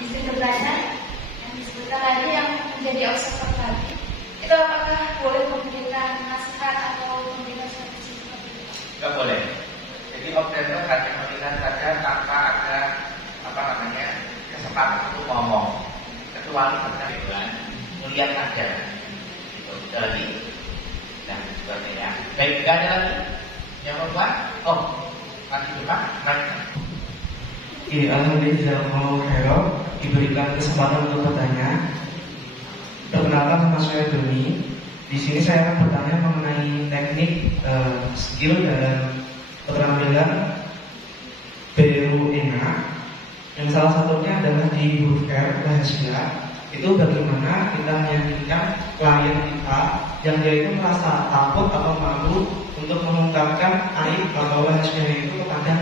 Istilah belajar yang disebutkan tadi yang menjadi observer tadi, itu apakah boleh memberikan nasihat atau memberikan solusi seperti itu? Nggak boleh. Jadi observer hanya melihat saja tanpa ada kesempatan untuk ngomong, kecuali percayaan melihat saja. Itu lagi. Nah, sebagainya. Baik, nggak ada lagi yang membuat. Oh, masih depan, Alhamdulillah mau hero diberikan kesempatan untuk bertanya. Perkenalkan, nama saya Doni. Di sini saya akan bertanya mengenai teknik skill dalam keterampilan BUENA. Yang salah satunya adalah di huruf R rahasia. Itu bagaimana kita meyakinkan klien kita yang dia itu merasa takut atau malu untuk mengungkapkan aib atau rahasianya itu kepada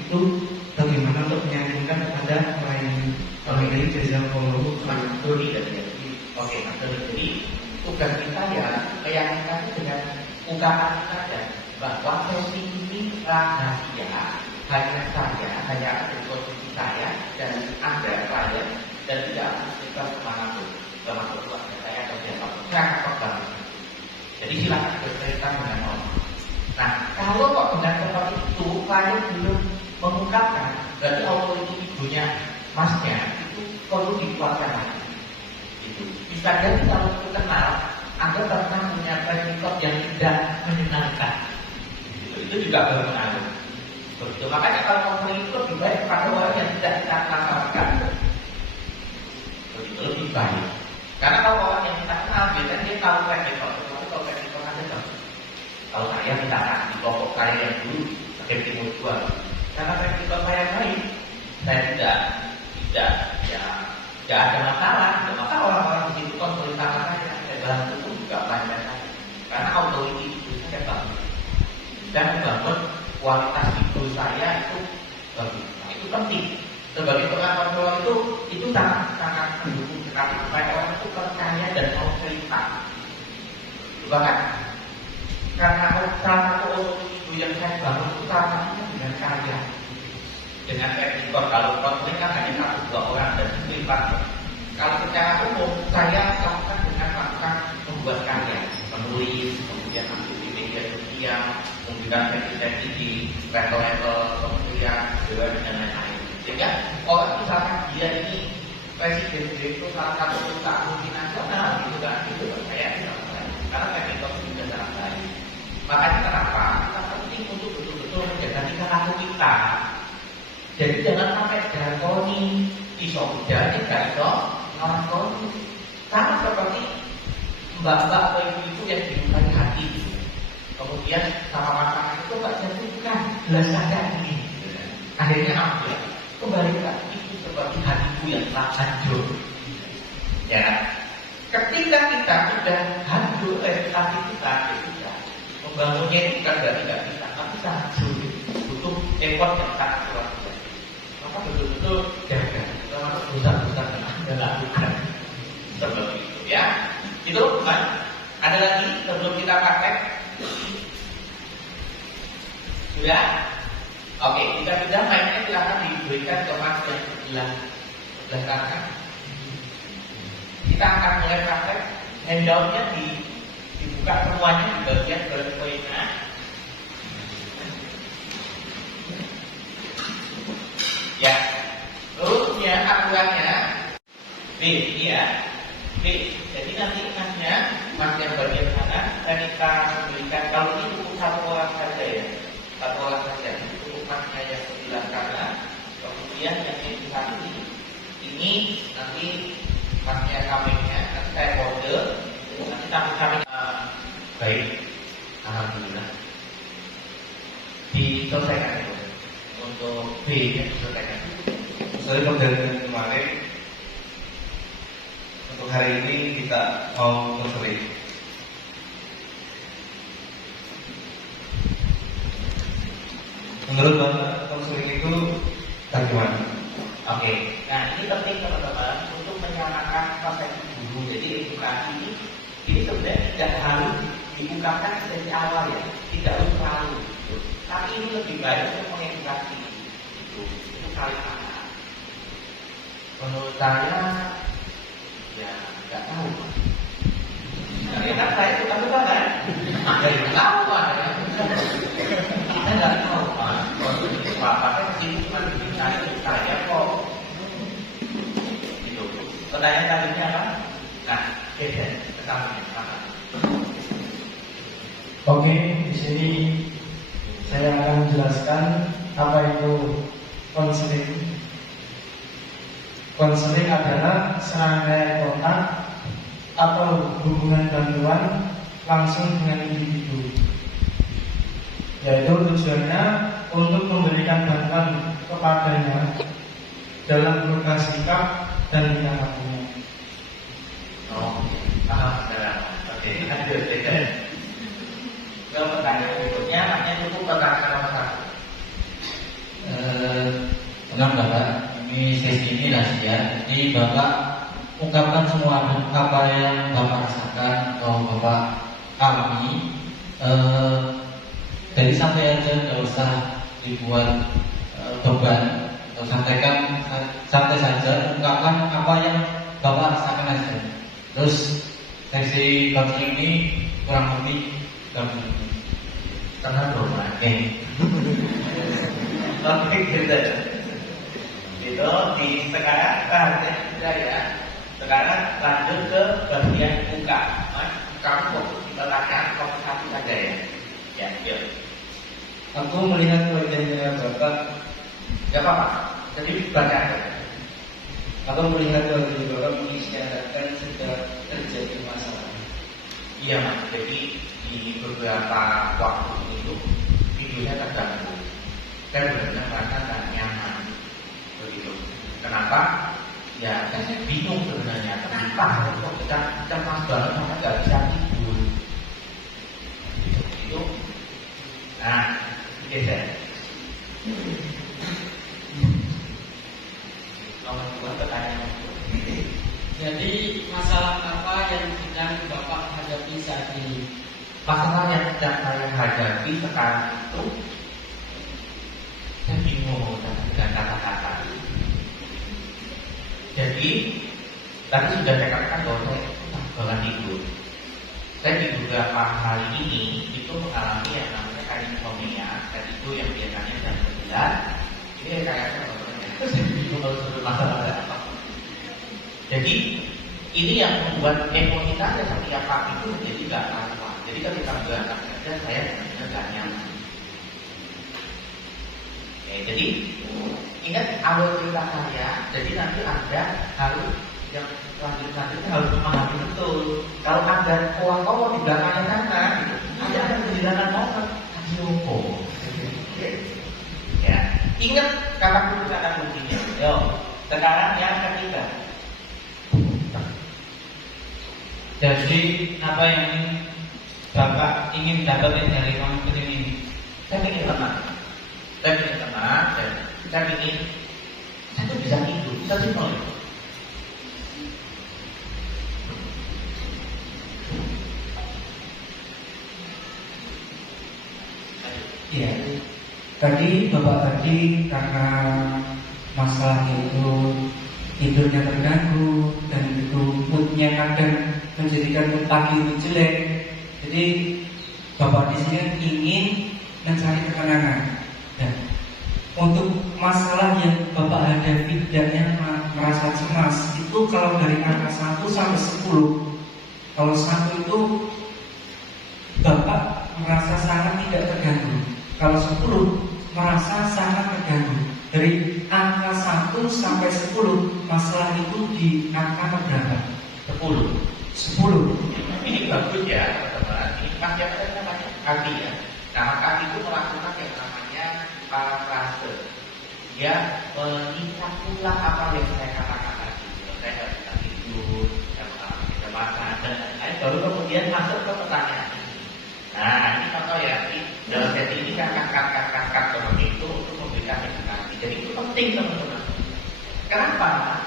itu, bagaimana untuk meyakinkan kepada klien. Ini jazakallahu khairan. Oke, jadi tugas kita ya meyakinkan dengan ungkapan saja bahwa sesi ini rahasia, hanya saya, hanya ada di posisi saya dan Anda klien, dan tidak akan kita kemanapun, termasuk keluarga saya atau siapapun. Saya akan korban. Jadi silakan bercerita dengan orang. Nah, kalau kok dengan seperti itu klien belum mengungkapkan, berarti autoriti ibunya, masnya itu perlu dikuatkan lagi. Itu bisa jadi kalau itu kenal, Anda pernah punya record yang tidak menyenangkan. Itu juga berpengaruh. Begitu. Makanya kalau ngomong itu lebih baik pada orang yang tidak kita kenalkan. Begitu lebih baik. Karena kalau orang yang kita kenal, biasanya dia tahu record. Kalau record ada tahu. Kalau saya misalkan di kelompok saya yang dulu pakai timur 2, karena record saya baik, saya tidak ada masalah. Maka orang-orang di situ konsultasi saya bantu pun juga banyak. Karena autoriti itu saya bantu dan membangun kualitas hidup saya itu bagus. Nah, itu penting. Sebagai pengawas itu sangat mendukung sekali supaya orang itu percaya dan mau cerita. Bahkan karena salah satu autoriti itu yang saya bangun itu salah satunya dengan karya. Dengan teknikor, kalau konseling kan hanya 1-2 orang dan lipat. Kalau secara umum saya lakukan dengan melakukan membuat karya, menulis, kemudian aktif di media sosial, memberikan sesi di level-level kementerian, BUMN dan lain-lain. Sehingga orang misalkan dia ini presiden direktur salah satu perusahaan multinasional gitu kan, itu saya tidak percaya. Karena teknikor itu juga sangat baik. Makanya kenapa kita penting untuk betul-betul menjaga tingkah laku kita. Jadi jangan sampai drakoni iso jadi gak iso nonton. Sama seperti mbak-mbak atau ibu-ibu yang dilukai hati. Kemudian sama pasangan itu gak jadikan gelas kaca ini. Akhirnya ambil kembali itu seperti hatiku yang telah hancur. Ya, ketika kita sudah hancur reputasi kita, ya, membangunnya itu kan berarti gak bisa, tapi sangat sulit, butuh effort yang sangat kuat. Maka betul-betul jaga, termasuk dosa-dosa yang Anda lakukan seperti itu ya. Itu bukan. Ada lagi sebelum kita praktek? Sudah? Oke, kita pindah mainnya silakan diberikan ke mas yang sebelah kanan. Kita akan mulai praktek. Handoutnya dibuka semuanya di bagian poinnya. Ya, terusnya aturannya B, ya. B, jadi nanti mas yang bagian kanan kita berikan, kalau ini cukup 1 orang saja ya, 1 orang saja. Cukup masnya yang sebelah kanan, kemudian yang di satu ini nanti masnya kambingnya, nanti saya kode, nanti kambing baik, alhamdulillah diselesaikan itu. Untuk B nya diselesaikan. Saya perjalanan kemarin, untuk hari ini kita mau konseling. Menurut Bapak, konseling itu bagaimana? Oke, nah ini penting teman-teman untuk menyamakan persepsi guru. Jadi edukasi ini sebenarnya tidak harus dibukakan dari awal ya, tidak harus selalu. Tapi ini lebih baik untuk mengedukasi itu kali mana. Menurut saya ya nggak tahu. Karena kan saya suka kan? Dari tahu Pak. Saya nggak tahu Pak. Bapaknya sih cuma bikin saya kok. Gitu. Pertanyaan tadinya apa? Nah, beda. Kesampingnya apa? Oke, di sini saya akan menjelaskan apa itu konseling. Konseling adalah serangkaian kontak atau hubungan bantuan langsung dengan individu, yaitu tujuannya untuk memberikan bantuan kepadanya dalam berupa sikap dan tindakannya. Oh, paham sekarang. Oke, lanjut. Ke pertanyaan berikutnya, hanya cukup pertanyaan nomor 1. Tenang Bapak, ini sesi ini rahasia. Jadi Bapak ungkapkan semua apa yang Bapak rasakan atau Bapak alami. Jadi santai aja, nggak usah dibuat beban. Atau sampaikan santai saja, ungkapkan apa yang Bapak rasakan aja. Terus sesi coaching ini kurang lebih 3 menit. Tenang dong, Oke, gitu. Itu di sekarang ya. Sekarang lanjut ke bagian buka. Kamu fokus di pertanyaan nomor 1 saja ya. Ya, yuk. Aku melihat wajahnya Bapak. Gak apa-apa. Jadi baca aja. Aku melihat wajah Bapak mengisyaratkan sedang terjadi masalah. Iya Mas. Jadi di beberapa waktu itu videonya terganggu. Saya benar-benar merasa tak nyaman. Begitu. Kenapa? Ya, saya bingung sebenarnya. Kenapa kok kita cemas banget sampai nggak bisa tidur? Itu. Nah, geser. Nomor 2 pertanyaan. Jadi masalah apa yang sedang Bapak hadapi saat ini? Masalah yang sedang saya hadapi sekarang itu, saya bingung dengan kata-kata. Jadi tadi sudah saya katakan bahwa saya bakal tidur. Saya di beberapa hari ini itu mengalami yang namanya insomnia. Dan itu yang biasanya jam 9. Ini kayaknya saya bingung kalau sebelum masalah apa. Jadi ini yang membuat emosi saya setiap pagi itu menjadi gak karuan. Jadi ketika berangkat kerja saya benar-benar gak nyaman. Oke, jadi ingat awal cerita saya. Jadi nanti Anda harus yang selanjutnya harus memahami betul. Kalau Anda kowa-kowa di belakangnya sana, gitu, Anda akan kehilangan momen. Ayopo. Ya, ingat kata kuncinya. Yo, sekarang yang ketiga. Jadi apa yang Bapak ingin dapetin dari konseling ini? Saya ingin tenang. Saya ingin tenang dan saya ingin saya tuh bisa tidur, bisa simpel. Iya. Tadi Bapak tadi karena masalah itu tidurnya terganggu dan itu moodnya kadang menjadikan mood pagi itu jelek. Jadi Bapak di sini ingin mencari ketenangan. Dan untuk masalah yang Bapak hadapi dan merasa cemas itu kalau dari angka 1 sampai 10. Kalau 1 itu Bapak merasa sangat tidak terganggu. Kalau 10 merasa sangat terganggu. Dari angka 1 sampai 10 masalah itu di angka berapa? 10. 10. Ini bagus ya teman-teman. Ini pasti apa namanya? Kaki ya. Nah, kaki itu melakukan yang namanya parafrase. Dia mengingat ulang apa yang saya katakan tadi. Saya nggak bisa tidur, saya mengalami kecemasan dan lain-lain. Baru kemudian masuk ke pertanyaan. Nah, ini contoh ya. Dalam sesi ini kan kat seperti itu untuk memberikan edukasi. Jadi itu penting teman-teman. Kenapa?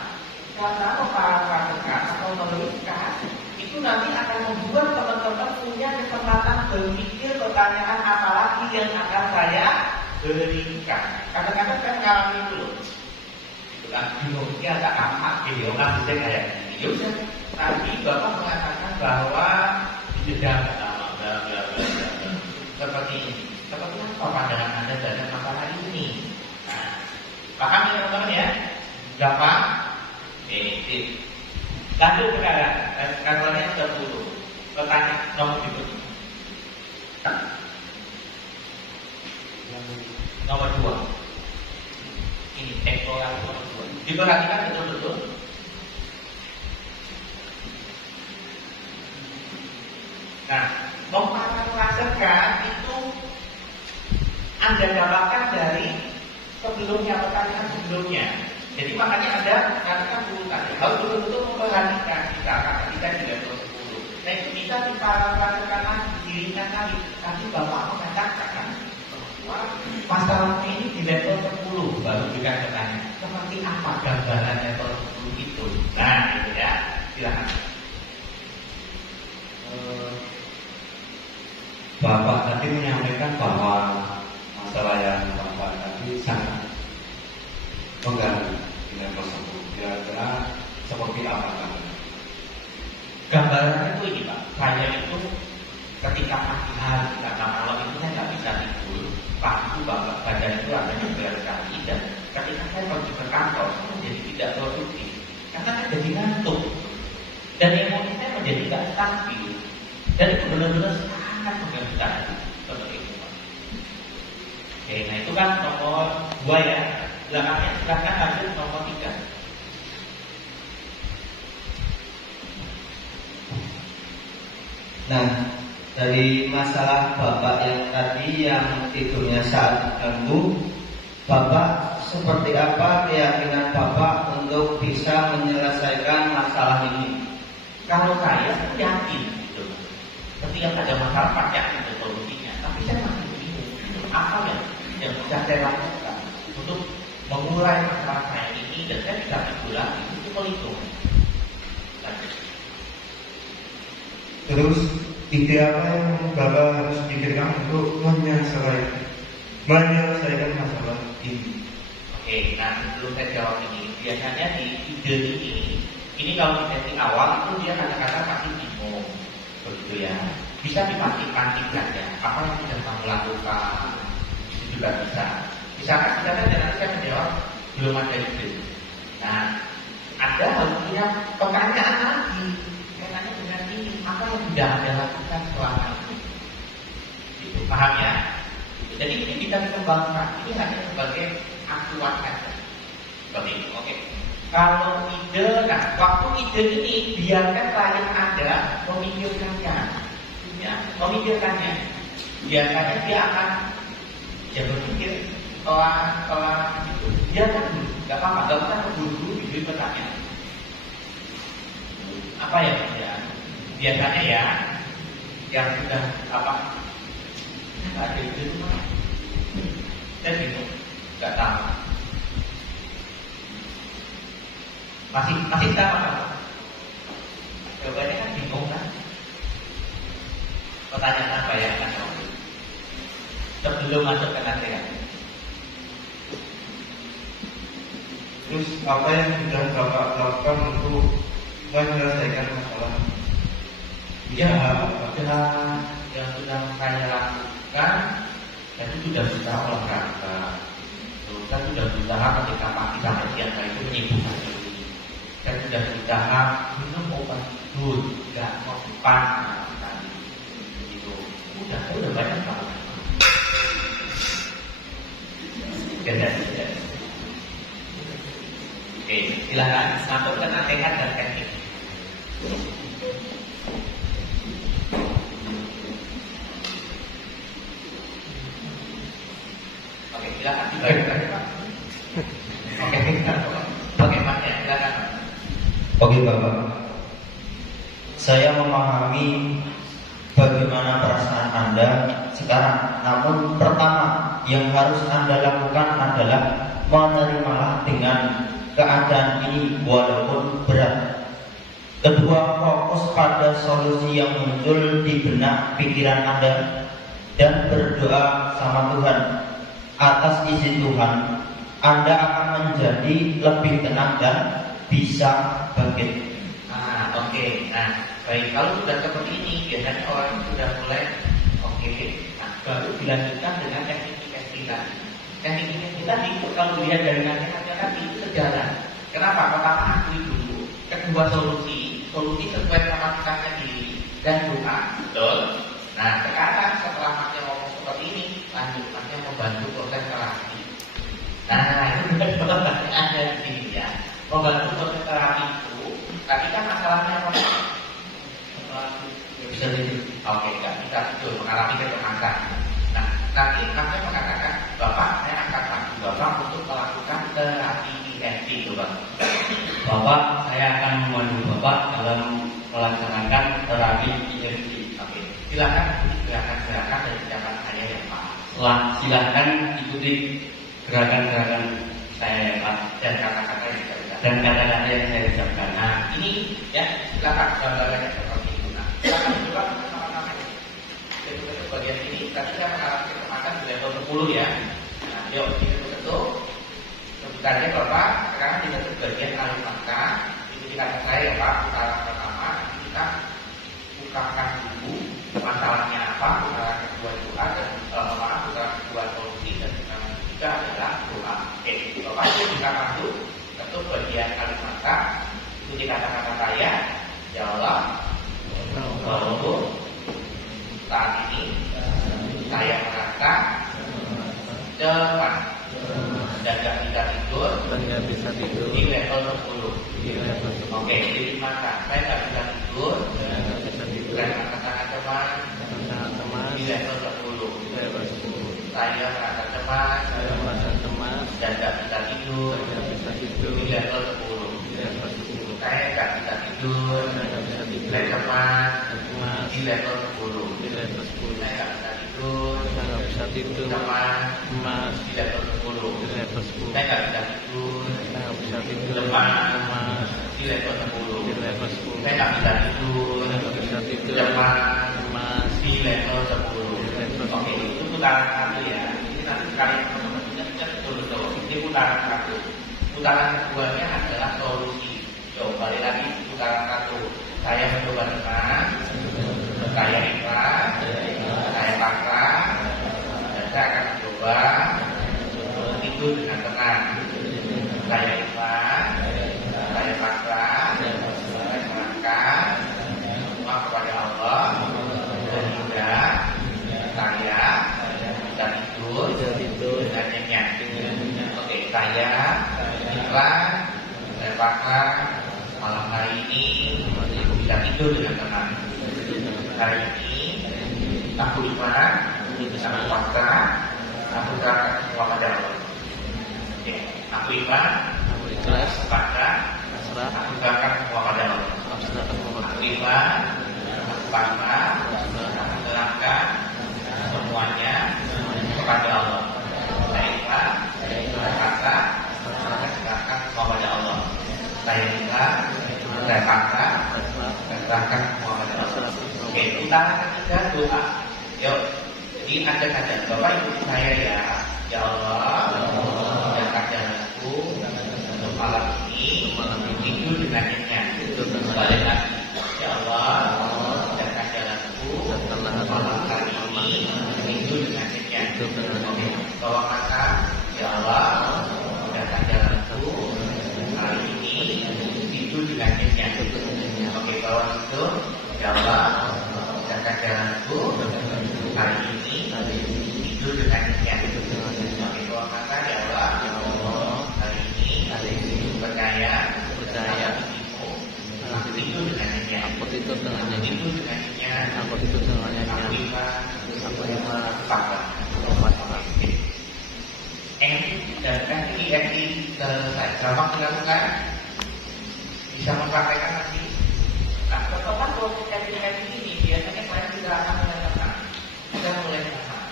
Karena memparafrasekan atau menuliskan itu nanti akan membuat teman-teman punya kesempatan berpikir pertanyaan apa lagi yang akan saya berikan. Kadang-kadang saya mengalami itu loh. Ini agak kampak gitu, bisa kayak gini. Ya udah, tadi Bapak mengatakan bahwa jeda pertama, seperti ini. Seperti apa pandangan Anda terhadap masalah ini? Nah, paham ya teman-teman ya? Gampang? Lanjut sekarang, kantornya 10. Pertanyaan nomor berikutnya. Nomor 2. Ini eksplorasi nomor 2. Diperhatikan betul-betul. Nah, memparafrasekan itu Anda dapatkan dari sebelumnya, pertanyaan sebelumnya. Jadi makanya Anda katakan urutan. Harus betul-betul memperhatikan kata kita di level 10. Nah itu bisa diparafrasekan lagi, diringan lagi. Tapi Bapak mengatakan masalah ini di level 10 baru berikan pertanyaan. Seperti apa gambaran level 10 itu? Nah itu ya, silakan. Bapak tadi menyampaikan bahwa masalah yang Bapak tadi sangat mengganggu di level 10. Kira-kira seperti apa kan? Gambarannya itu ini Pak, saya itu ketika pagi hari, karena malam itu saya nggak bisa tidur. Pagi badan itu rasanya berat sekali, dan ketika saya pergi ke kantor, saya menjadi tidak produktif karena saya jadi ngantuk dan emosi saya menjadi nggak stabil, dan itu benar-benar sangat mengganggu saya seperti itu Pak. Oke, nah itu kan nomor 2 ya. Belakangnya silahkan lanjut nomor 3. Nah, dari masalah Bapak yang tadi yang tidurnya saat terganggu, Bapak seperti apa keyakinan Bapak untuk bisa menyelesaikan masalah ini? Kalau saya yakin gitu. Setiap ada masalah pasti akan ada solusinya. Tapi saya masih bingung apa yang bisa saya lakukan untuk mengurai masalah saya ini, dan saya bisa tidur lagi itu melitung. Terus ide apa yang Bapak harus pikirkan untuk menyelesaikan masalah ini? Oke, nah sebelum saya jawab ini, biasanya di ide ini kalau di sesi awal itu dia kata-kata pasti bingung, begitu ya. Bisa dipancing-pancing saja, apa yang sudah kamu lakukan, itu juga bisa. Misalkan nanti saya menjawab belum ada ide. Nah, Anda harus punya pertanyaan lagi. Kaitannya dengan ini, apa yang sudah Anda lakukan selama ini? Gitu, paham ya? Jadi ini bisa dikembangkan. Ini hanya sebagai acuan saja. Seperti itu, oke. Kalau ide, nah waktu ide ini biarkan klien Anda memikirkannya, ya, memikirkannya. Biasanya dia akan berpikir setelah itu. Biarkan dulu, nggak apa-apa, nggak usah terburu-buru diberi pertanyaan. Apa ya? Biasanya ya, yang sudah apa? Nggak ada ide itu mah. Saya bingung, nggak tahu. Masih sama kan? Jawabannya kan bingung kan? Pertanyaan apa yang akan jawab? Sebelum masuk ke nasihat. Terus apa yang sudah Bapak lakukan untuk menyelesaikan masalah? Ya, yang sudah saya lakukan, saya sudah berusaha olahraga. Saya sudah berusaha ketika pagi sampai siang hari itu menyibukkan diri. Saya sudah berusaha minum obat tidur, nggak mau depan tadi. Itu udah banyak banget. Jadi. Oke, silakan masuk ke nasihat dan teknik. Oke, silakan dibagikan Pak. Oke, Mas ya, silakan. Oke Bapak, saya memahami bagaimana perasaan Anda sekarang. Namun pertama yang harus Anda lakukan adalah menerimalah dengan keadaan ini walaupun berat. Kedua, fokus pada solusi yang muncul di benak pikiran Anda dan berdoa sama Tuhan. Atas izin Tuhan, Anda akan menjadi lebih tenang dan bisa bangkit. Oke. Nah, baik, kalau sudah seperti ini biasanya orang sudah mulai oke. Nah, baru dilanjutkan dengan teknik-teknik kita. Teknik-teknik tadi kalau dilihat dari nasihatnya tadi itu sejalan. Kenapa? Pertama akui dulu. Kedua solusi sesuai sama sikapnya diri dan doa. Betul. Nah, sekarang setelah Masnya ngomong seperti ini, lanjut Masnya membantu proses terapi. Nah, itu ada di sini ya. Membantu proses terapi itu, tapi kan masalahnya apa? Bisa tidur. Oke, nggak bisa tidur, mengalami kecemasan. Nah, nanti Masnya mengatakan, Bapak, saya akan bantu Bapak untuk melakukan terapi EFT, Bapak. Bapak, saya akan membantu Bapak dalam melaksanakan terapi EFT. Oke, silakan gerakan dari ucapan saya ya Pak. Silahkan ikuti gerakan-gerakan saya ya Pak, Dan kata-kata yang saya ucapkan. dan kata-kata yang saya ucapkan. Nah, ini ya, silakan gambarnya seperti itu. Nah, silakan coba sama-sama ya. Jadi untuk bagian ini, tadi saya mengalami kecemasan di level 10 ya. Nah, yuk kita bentuk. Sebenarnya Bapak, sekarang kita bentuk bagian alis mata. Ikuti kata saya ya Pak. Putaran pertama, kita bukakan dulu masalahnya apa. Putaran kedua doa dan putaran kedua solusi dan putaran ketiga adalah doa. Oke, Bapak itu bukakan dulu. Tentu bagian alis mata. Ikuti kata-kata saya. Ya Allah, bahwa saat ini saya merasa cepat dan gak bisa tidur di level 10. Oke, jadi mata saya gak bisa tidur dan sangat cemas di level 10. Saya merasa cemas dan gak bisa tidur di level 10. Saya gak bisa tidur dan cemas di level 10. Saya gak bisa tidur cemas di level 10. Saya gak bisa tidur cemas di level 10. Saya gak bisa tidur cemas di level 10. Oke, itu putaran satu ya. Ini nanti sekali teman-teman ingat betul-betul. Ini putaran satu. Putaran keduanya adalah solusi. Balik lagi putaran satu. Saya mencoba tenang, saya ikhlas, saya pasrah, dan saya akan mencoba tidur dengan tenang. Saya ikhlas, saya pasrah, saya serahkan semua kepada Allah, sehingga saya bisa tidur dengan nyenyak. Oke, saya ikhlas, saya pasrah. Malam hari ini bisa tidur dengan tenang. Hari ini aku iman, aku pasrah, aku serahkan semua pada Allah. Oke, aku iman, aku ikhlas, pasrah, aku serahkan semua pada Allah. Aku iman, aku pasrah, aku serahkan semuanya kepada Allah. Saya ikhlas, saya pasrah, saya serahkan semua pada Allah. Saya ikhlas, saya pasrah, saya serahkan semua pada Allah. Oke, putaran ketiga doa. Yuk, jadi ada saja. Bapak ikuti saya ya. Ya Allah, jadikan jalanku untuk malam ini tidur dengan nyenyak. Balik lagi. Ya Allah, jadikan jalanku malam hari ini tidur dengan nyenyak. Oke, bawa mata. Ya Allah, jadikan jalanku hari ini tidur dengan nyenyak. Oke, bawa itu. Ya Allah, jadikan jalanku hari ini tidur dengan nyenyak. Oke, bawa mata. Ya Allah, hari ini percaya dirimu. Aku tidur dengan nyenyak. Tidur dengan nyenyak. Aku iman. Pasrah. EFT selesai. Gampang dilakukan. Bisa mempraktekkan nanti. Nah, pertemuan proses EFT ini biasanya saya sudah akan mengatakan, sudah mulai paham,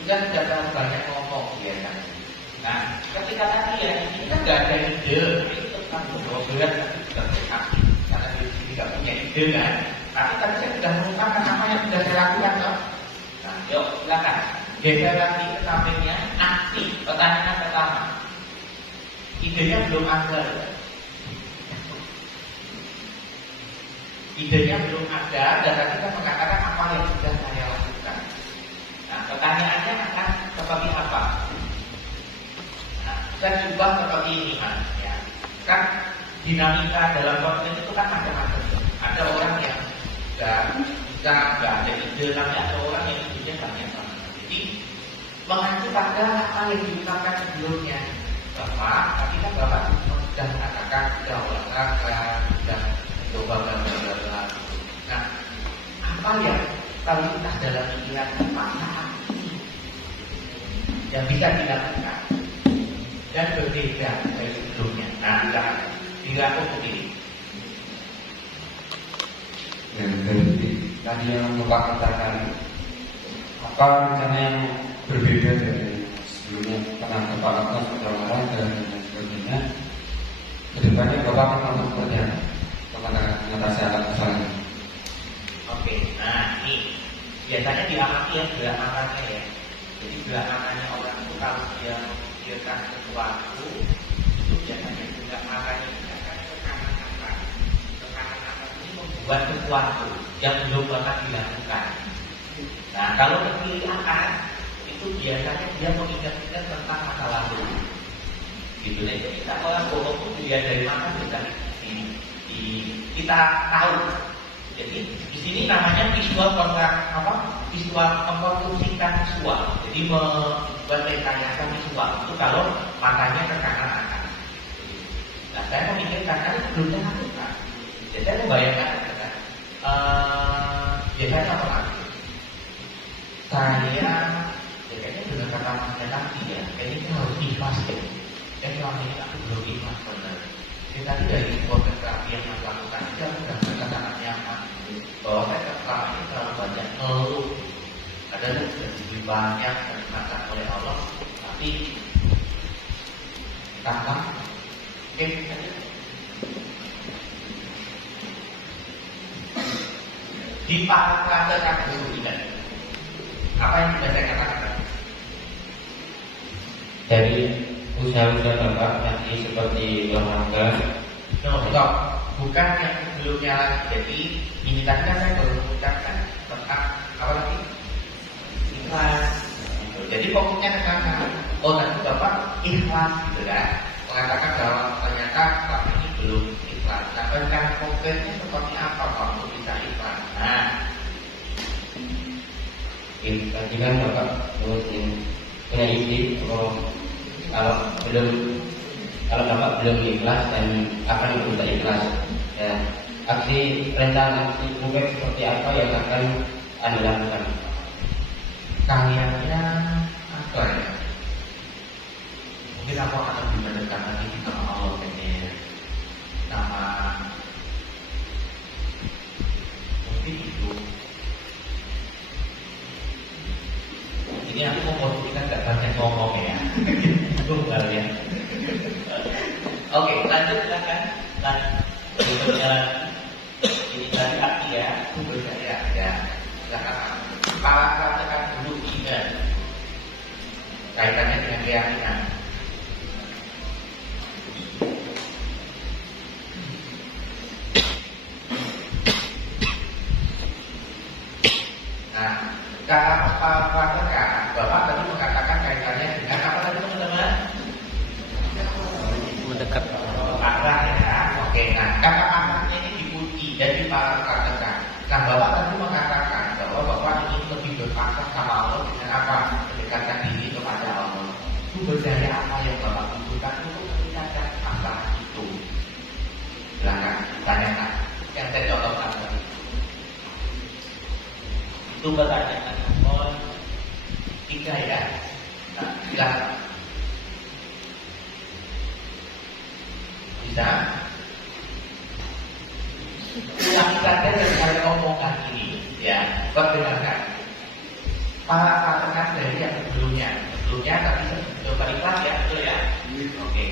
sudah tidak terlalu banyak ngomong biasanya. Nah, ketika tadi ya ini kan nggak ada ide, itu tentang berat tapi tidak berarti karena di sini nggak punya ide kan. Tapi tadi saya sudah mengungkapkan apa yang sudah saya lakukan loh. Nah, yuk silakan. Geser lagi ke sampingnya, aktif. Pertanyaan pertama. idenya belum ada. Idenya belum ada, dan kita mengatakan apa yang sudah saya lakukan. Nah, pertanyaannya akan seperti apa? Nah, saya coba seperti ini, Mas. Ya. Kan dinamika dalam konflik itu kan macam-macam. Ada orang yang nggak ada ide, tapi ada orang yang idenya banyak banget. Jadi mengacu pada apa yang diucapkan sebelumnya. Tadi kan Bapak sudah mengatakan sudah olahraga, sudah mencoba bla. Nah, apa yang terlintas dalam pikiran Bapak saat ini yang bisa dilakukan dan berbeda dari sebelumnya? Nah, dilakukan begini. Ya, tadi yang Bapak katakan, apa rencana yang berbeda dari sebelumnya pernah Bapak lakukan seperti olahraga dan sebagainya? Kedepannya Bapak akan melakukan seperti apa? Bagaimana mengatasi alat masalahnya? Oke, nah ini biasanya diamati ya gerak matanya ya. Jadi gerak matanya orang itu kalau dia memikirkan sesuatu itu biasanya gerak matanya akan ke kanan atas. Ke kanan atas ini membuat sesuatu yang belum pernah dilakukan. Nah, kalau ke kiri atas itu biasanya dia mengingat-ingat tentang masa lalu. Gitu deh. Kita orang bohong itu dilihat dari mana kita tahu. Jadi di sini namanya visual mengkonstruksikan visual. Jadi membuat rekayasa visual itu kalau matanya ke kanan atas. Nah, saya memikirkan kan belum saya lakukan. Jadi saya membayangkan biasanya apa lagi? Saya kayaknya dengan kata Mas tadi ya, kayaknya harus ikhlas ya. Saya selama ini aku belum ikhlas benar. Jadi tadi dari proses terapi yang saya lakukan itu aku sudah merasa sangat nyaman bahwa saya selama ini terlalu banyak ngeluh. Ada yang sudah diberi banyak dan dimakan oleh Allah, tapi tambah di parameter dulu tidak. Apa yang sudah saya katakan? Dari usaha-usaha Bapak tadi seperti olahraga. Bukan yang sebelumnya lagi. Jadi ini tadi kan saya baru mengucapkan tentang apa lagi? Ikhlas. Jadi fokusnya ke sana. Oh, tadi Bapak ikhlas gitu kan? Mengatakan bahwa ternyata selama ini belum ikhlas. Nah, rencana konkretnya seperti apa Pak untuk bisa ikhlas? Nah, Tadi kan Bapak punya ide kalau Bapak belum ikhlas dan akan berusaha ikhlas ya, aksi rencana aksi konkret seperti apa yang akan Anda lakukan? kaliannya apa ya? Mungkin aku akan lebih mendekatkan ini sama Allah kayaknya, sama mungkin itu. Ini aku mau posisikan gak banyak ngomong ya. Tunggal ya. Oke, lanjut silakan. Berikutnya ini tadi hati ya, berjaya ya. Silakan. Praktekkan dulu iman. Kaitannya dengan keyakinan. Nah, kalau praktekkan, Bapak tadi mengatakan kaitannya dengan apa tadi teman-teman? Mendekat. Arah ya. Oke, nah kata arahnya ini dipuji dan dipraktekkan. Nah, Bapak tadi mengatakan bahwa Bapak ingin lebih berpraktek sama Allah dengan apa? Mendekatkan diri kepada Allah. Sumber daya apa yang Bapak butuhkan untuk meningkatkan masalah itu? Silakan tanyakan. Yang saya contohkan tadi. Itu pertanyaan nomor 3 ya. Nah, silakan. Bisa? Ulangi saja dari omongan ini, ya. Perdengarkan. Para praktekan dari yang sebelumnya. Sebelumnya tadi coba ikhlas ya, betul ya? Oke.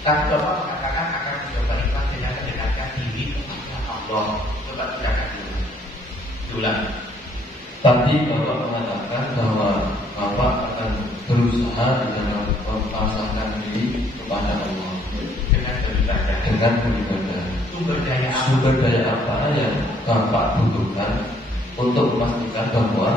Tapi Bapak mengatakan akan mencoba ikhlas dengan mendekatkan diri kepada Allah. Coba silakan dulu. Diulang. Tadi Bapak mengatakan bahwa Bapak akan berusaha dengan memasangkan diri kepada Allah. dengan beribadah. Sumber daya apa? Sumber daya apa yang Bapak butuhkan untuk memastikan bahwa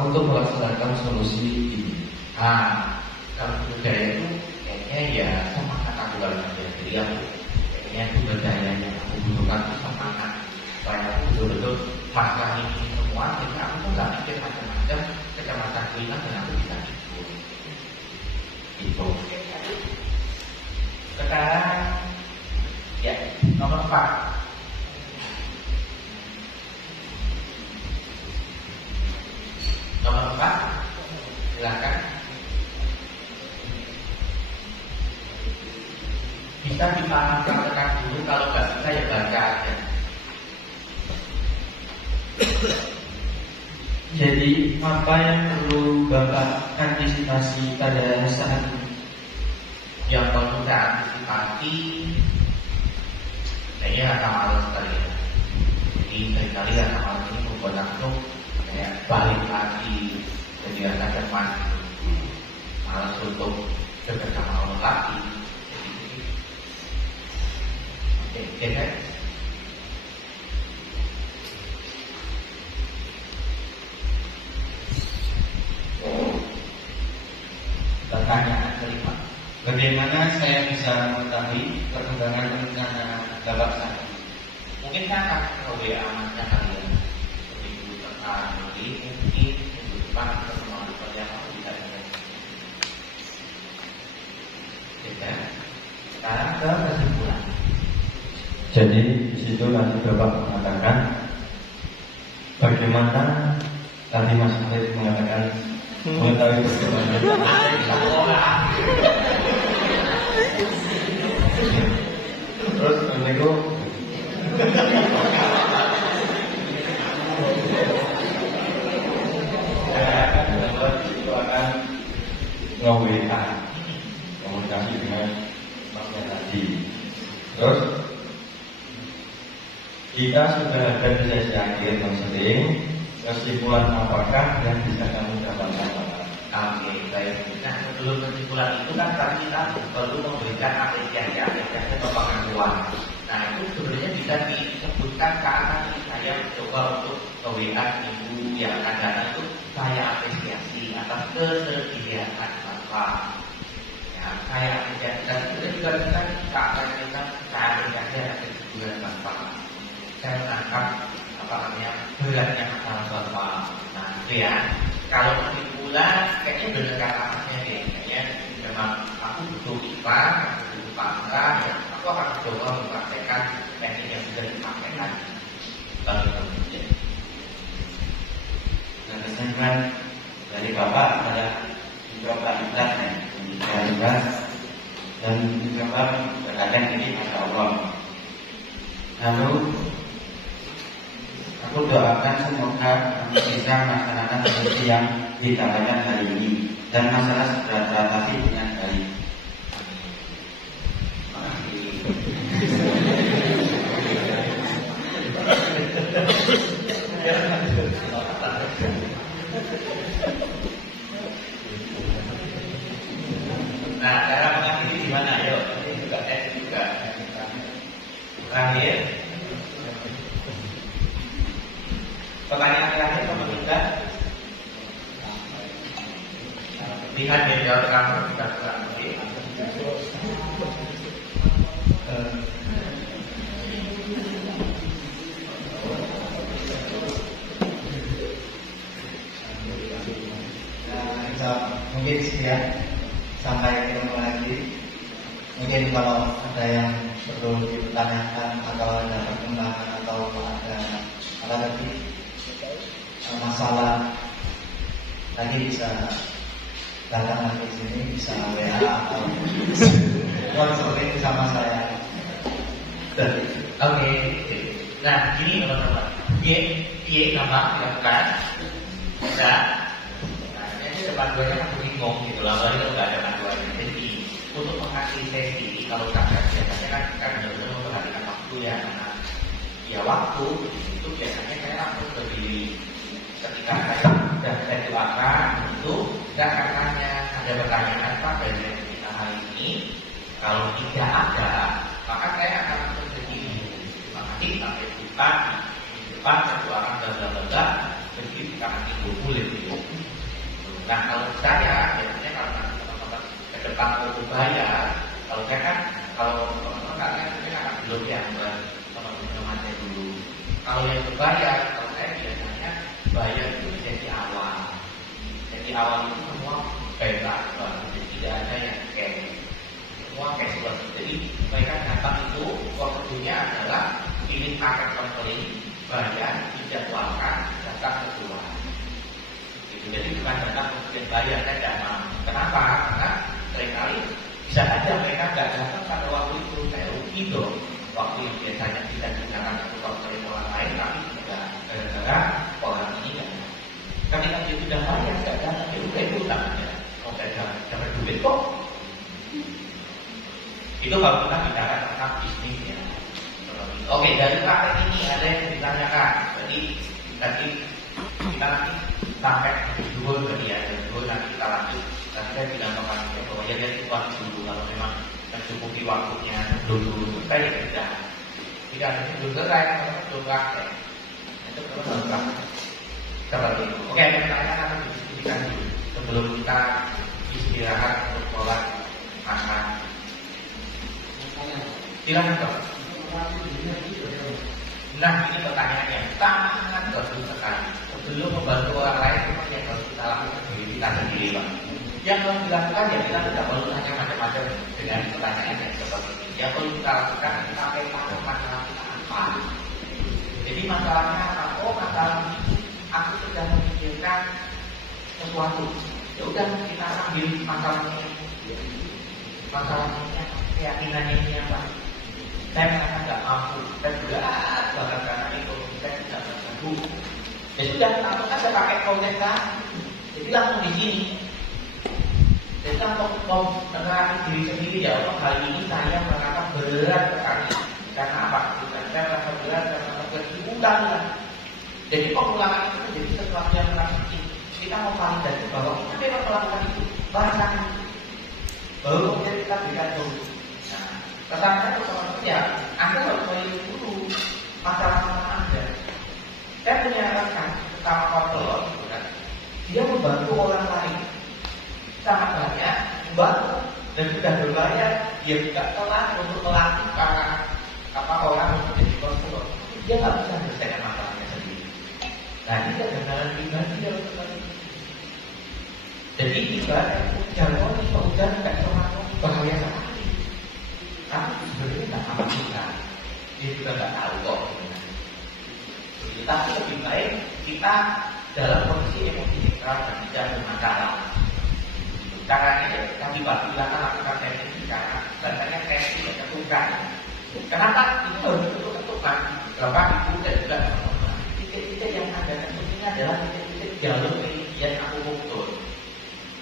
untuk melaksanakan solusi ini? Kalau sumber daya itu kayaknya ya semangat aku banget ya. Jadi aku kayaknya sumber daya yang aku butuhkan itu semangat. Supaya aku betul-betul masalah ini semua, sehingga aku tuh nggak mikir macam-macam kecamatan kelima dan aku bisa ikut. Itu. Sekarang ya nomor 4. Nomor 4, silakan. Bisa dipahami dulu, kalau nggak bisa ya baca aja. Jadi apa yang perlu Bapak antisipasi pada saat ini? Yang perlu saya antisipasi, kayaknya rasa malas sekali ya. Jadi seringkali rasa malas ini membuat aku kayak balik lagi jadi rasa cemas, malas untuk dekat sama orang lagi. Oke, kan? Pertanyaan kelima. Bagaimana saya bisa mengetahui perkembangan rencana Bapak saat ini? Mungkin saya akan ke WA amatnya kalian. Minggu depan, mungkin minggu depan pertemuan yang aku bisa dengar. Oke, sekarang ke kesimpulan. Jadi di situ nanti Bapak mengatakan bagaimana tadi Mas Khalid mengatakan mengetahui bagaimana. Terus menurutku itu akan nge-WA komunikasi dengan Masnya tadi. Terus jika sudah ada di sesi akhir konseling, kesimpulan apakah yang bisa kamu dapatkan? Oke, baik. Nah, sebelum kesimpulan itu kan kita perlu memberikan apresiasi atau pengakuan. Nah, itu sebenarnya bisa disebutkan karena saya mencoba untuk WA ibu yang akan datang itu saya apresiasi atas kesediaan Bapak. Ya, saya apresiasi dan sebenarnya juga bisa kita saya apresiasi atas kesediaan Bapak. Saya menangkap beratnya masalah Bapak. Nah, itu ya. Kalau kesimpulan, kayaknya benar kata-katanya deh. Kayaknya memang aku butuh ikhlas, aku butuh pasrah, ya aku akan coba mempraktekkan teknik yang sudah dipakai lalu kemudian. Dan kesimpulan dari Bapak adalah mencoba ikhlas dan mencoba berkadang ini Masya Allah. Lalu aku doakan semoga bisa melaksanakan seperti yang dikatakan hari ini dan masalah segera teratasi dengan baik. Nah, cara mengakhiri gimana? Ayo, ini juga juga. Terakhir, pertanyaan terakhir pemerintah. Lihat dia jawab kamu kita kurang lebih. Mungkin sekian, sampai ketemu lagi. Mungkin kalau ada yang perlu ditanyakan atau ada perkembangan atau ada apa lagi masalah lagi bisa datang lagi di sini, bisa WA atau konseling sama saya. Oke. Nah, gini teman-teman. Ye gampang dilakukan. Bisa. Nah, ini depan gue kan aku bingung gitu lah. Kalau nggak ada panduannya. Jadi untuk mengasih sesi, kalau kakak biasanya kan benar-benar memperhatikan waktu ya. Nah, ya waktu itu biasanya saya langsung berdiri ketika saya sudah saya doakan itu dan katanya ada pertanyaan apa dari kita hari ini ini kalau tidak ada, maka saya akan menjadi terima kasih sampai buka di depan satu orang bangga begitu karena itu boleh gitu. Nah kalau saya biasanya kalau teman-teman ke depan mau bayar, kalau saya kan kalau teman-teman saya akan belum ya teman-teman saya dulu. Kalau yang berbayar, kalau saya biasanya bayar itu jadi awal. Jadi awal itu semua bebas, jadi tidak ada yang cash, semua cashless. Jadi mereka datang itu prosedurnya adalah pilih paket konseling, bayar, dijadwalkan, datang kedua. Jadi bukan datang kemudian bayar saja. Kenapa? Karena seringkali bisa saja mereka nggak datang pada waktu itu. Saya rugi dong. Waktu yang biasanya tidak digunakan untuk konseling orang lain, tapi tidak gara-gara orang ini kan. Ketika dia sudah bayar, nggak datang, ya udah itu namanya. Oh, jangan duit kok. Itu kalau kita bicara tentang bisnis ya. Oke, dari praktek ini ada yang ditanyakan. Jadi tadi kita nanti sampai dua tadi ya, dua nanti kita lanjut. Nanti saya bilang ke panitia bahwa ya dia kuat dulu kalau memang mencukupi waktunya dulu selesai ya tidak. Jika ada yang belum selesai, belum praktek. Itu belum praktek. Seperti itu. Oke, pertanyaan akan didiskusikan dulu sebelum kita istirahat untuk sholat makan. Silakan dong. Nah ini pertanyaannya sangat bagus sekali. Sebelum membantu orang lain, memang yang harus kita lakukan diri kita sendiri, Pak. Yang harus dilakukan ya kita tidak perlu tanya macam-macam dengan pertanyaan yang seperti ini. Yang perlu kita lakukan kita pada masalah kita apa. Jadi masalahnya apa? Oh masalah ini aku sedang memikirkan sesuatu. Ya udah kita ambil masalahnya, keyakinannya ini apa? Saya merasa nggak mampu, saya berat bahkan karena itu saya tidak mampu. Ya sudah, langsung saja pakai konteks. Jadi langsung di sini. Jadi langsung menerapkan diri sendiri ya Allah. Kali ini saya merasa berat sekali. Karena apa? Saya merasa berat karena diundang. Jadi pengulangan itu menjadi sesuatu yang pasti. Kita mau validasi bahwa kita memang melakukan itu. Bahkan baru kemudian kita berikan solusi. Tetapi teman-teman ya, Anda harus melihat dulu masalah-masalah Anda. Saya punya rekan pertama kontrol, gitu kan. Dia membantu orang lain sangat banyak, membantu dan sudah berbayar. Dia tidak telat untuk melakukan apa orang untuk jadi kontrol. Dia nggak bisa menyelesaikan masalahnya sendiri. Nah ini kegagalan pribadi yang seperti itu. Jadi ibarat jangan udah nggak sama bahaya sekali. Tapi sebenarnya nggak sama kita. Dia juga nggak tahu kok. Tapi lebih baik kita dalam kondisi emosi netral dan tidak bermasalah. Caranya tadi Pak kita lakukan teknik bicara, bahasanya teknik tidak tentukan. Kenapa itu harus tentukan? Berapa itu dan juga teman-teman. Titik-titik yang Anda tentukan adalah titik-titik jalur meridian akupunktur.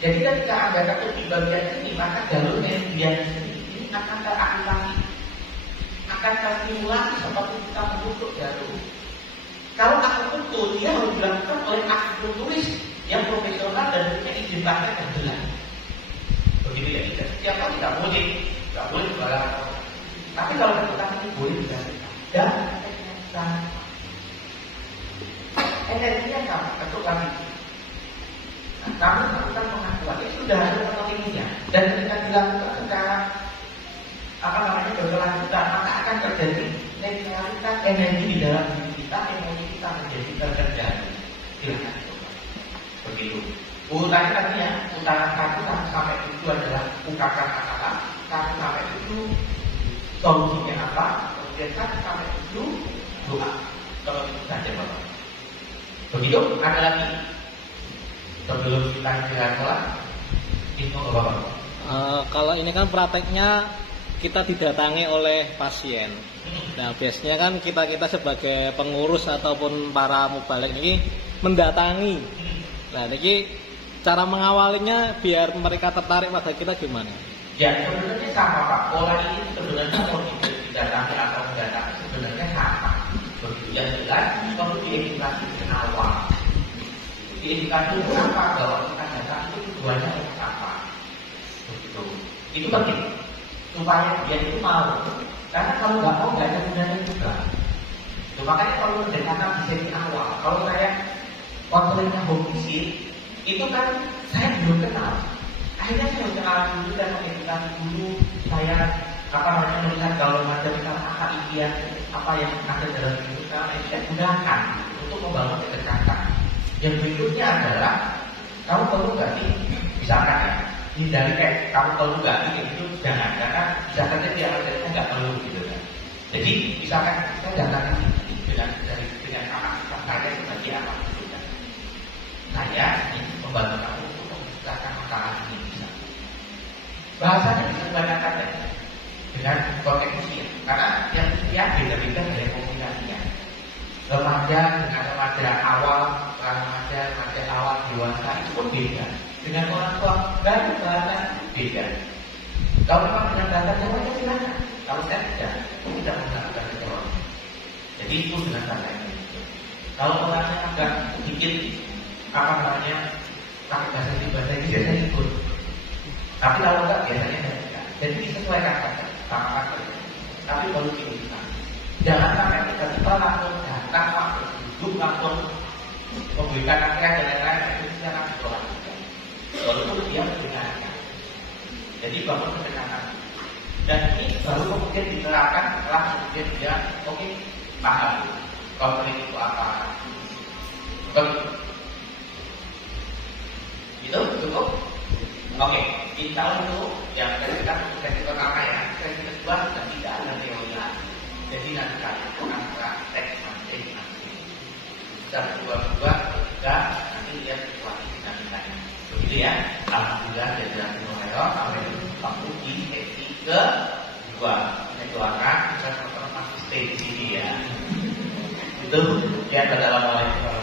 Jadi ketika Anda tentu di bagian ini, maka jalur meridian ini akan teraktivasi, akan terstimulasi seperti kita menutup jalur. Kalau akupunktur dia harus dilakukan oleh akupunkturis yang profesional dan punya izin praktek yang jelas. Begitu ya tidak. Siapa tidak boleh jualan. Tapi kalau kita ini boleh dilakukan dan energinya sama, bentuk lagi. Nah, kami melakukan pengakuan itu sudah ada teknologinya dan ketika dilakukan secara berkelanjutan maka akan terjadi netralitas energi di dalam diri kita, emosi kita menjadi terkendali. Silakan coba. Begitu. Urutannya tadi ya, urutan 1 sampai 7 adalah ungkapkan masalah, 1 sampai 7 solusinya apa, kemudian 1 sampai 7 doa. Kalau itu saja Bapak. Begitu, ada lagi sebelum kita sholat, itu Bapak. Kalau ini kan prakteknya kita didatangi oleh pasien. Nah biasanya kan kita sebagai pengurus ataupun para mubalik ini mendatangi. Nah ini cara mengawalinya biar mereka tertarik pada kita gimana? Ya sebenarnya sama Pak. Pola ini sebenarnya kalau kita didatangi atau mendatangi sebenarnya sama. Begitu yang jelas perlu diedukasi dari awal. Diedukasi apa bahwa kita datang itu tujuannya apa? Begitu. Itu penting supaya dia itu mau. Karena kalau nggak mau nggak ada gunanya juga. Makanya kalau pendekatan di sesi awal, kalau saya konselingnya home visit, itu kan saya belum kenal. Akhirnya saya kenalan dulu dan mengedukasi dulu. Saya melihat kalau macam KKI apa yang ada dalam hidup saya gunakan untuk membangun kedekatan. Yang berikutnya adalah kamu perlu nggak sih, misalkan ya, hindari kayak kamu perlu nggak sih gitu, jangan, karena bisa saja dia saya nggak perlu gitu kan. Jadi misalkan saya datang ke sini dengan kapasitas saya sebagai apa gitu kan. Saya ingin membantu kamu untuk membicarakan masalah ini bisa. Bahasanya bisa dibanyakan ya, dengan konteks usia, karena yang usia beda-beda dari komunikasinya. Remaja dengan remaja awal, remaja awal dewasa itu pun beda. Dengan orang tua baru bahasa beda. Kalau memang dengan bahasa Jawa ya silakan. Kalau saya tidak menggunakan Jawa. Jadi itu dengan bahasa ini. Kalau orangnya agak sedikit pakai bahasa Inggris biasanya ikut. Tapi kalau enggak biasanya tidak. Jadi disesuaikan saja sama kata. Tapi perlu diusahakan. Jangan sampai tiba-tiba langsung datang, langsung duduk, langsung memberikan nasihat dan lain-lain. Itu jangan dilakukan. Walaupun dia mendengarkan. Jadi bangun kedekatan. Dan ini baru kemudian diterapkan setelah kemudian dia oke, paham konflik itu apa. Itu cukup. Oke, kita itu yang kita sesi pertama ya, sesi kedua sudah tidak ada teori lagi. Jadi nanti kalian akan praktek masing-masing. Sudah dua-dua, ketiga, nanti lihat situasi dinamikanya. Begitu ya. Alhamdulillah jajaran Noel sampai waktu di sesi kedua. Saya doakan kita sama-sama stay di sini ya. Itu ya, assalamualaikum.